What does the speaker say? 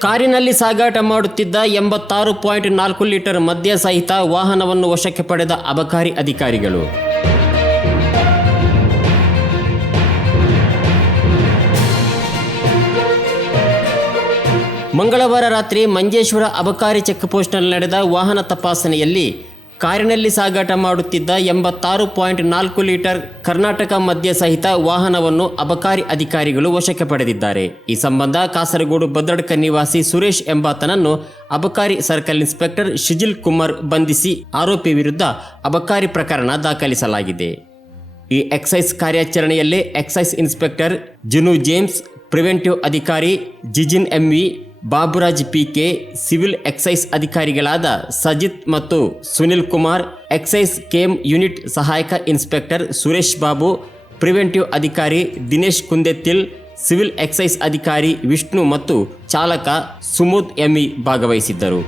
ಕಾರಿನಲ್ಲಿ ಸಾಗಾಟ ಮಾಡುತ್ತಿದ್ದ ಎಂಬತ್ತಾರು ಪಾಯಿಂಟ್ ನಾಲ್ಕು ಲೀಟರ್ ಮದ್ಯ ಸಹಿತ ವಾಹನವನ್ನು ವಶಕ್ಕೆ ಪಡೆದ ಅಬಕಾರಿ ಅಧಿಕಾರಿಗಳು. ಮಂಗಳವಾರ ರಾತ್ರಿ ಮಂಜೇಶ್ವರ ಅಬಕಾರಿ ಚೆಕ್ಪೋಸ್ಟ್ನಲ್ಲಿ ನಡೆದ ವಾಹನ ತಪಾಸಣೆಯಲ್ಲಿ ಕಾರಿನಲ್ಲಿ ಸಾಗಾಟ ಮಾಡುತ್ತಿದ್ದ ಎಂಬತ್ತಾರು ಪಾಯಿಂಟ್ ನಾಲ್ಕು ಲೀಟರ್ ಕರ್ನಾಟಕ ಮದ್ಯ ಸಹಿತ ವಾಹನವನ್ನು ಅಬಕಾರಿ ಅಧಿಕಾರಿಗಳು ವಶಕ್ಕೆ ಪಡೆದಿದ್ದಾರೆ. ಈ ಸಂಬಂಧ ಕಾಸರಗೋಡು ಭದ್ರಡ್ಕ ನಿವಾಸಿ ಸುರೇಶ್ ಎಂಬಾತನನ್ನು ಅಬಕಾರಿ ಸರ್ಕಲ್ ಇನ್ಸ್ಪೆಕ್ಟರ್ ಶಿಜಿಲ್ ಕುಮಾರ್ ಬಂಧಿಸಿ ಆರೋಪಿ ವಿರುದ್ಧ ಅಬಕಾರಿ ಪ್ರಕರಣ ದಾಖಲಿಸಲಾಗಿದೆ. ಈ ಎಕ್ಸೈಸ್ ಕಾರ್ಯಾಚರಣೆಯಲ್ಲಿ excise inspector Junu James, preventive ಅಧಿಕಾರಿ Jijin MV Baburaj PK, civil excise ಅಧಿಕಾರಿಗಳಾದ ಸಜಿತ್ ಮತ್ತು Sunil Kumar, excise crime unit ಸಹಾಯಕ ಇನ್ಸ್ಪೆಕ್ಟರ್ ಸುರೇಶ್ ಬಾಬು, ಪ್ರಿವೆಂಟಿವ್ ಅಧಿಕಾರಿ ದಿನೇಶ್ ಕುಂದೆತ್ತಿಲ್, ಸಿವಿಲ್ ಎಕ್ಸೈಸ್ ಅಧಿಕಾರಿ ವಿಷ್ಣು ಮತ್ತು ಚಾಲಕ ಸುಮೋದ್ ಎಮ್ಮಿ ಭಾಗವಹಿಸಿದ್ದರು.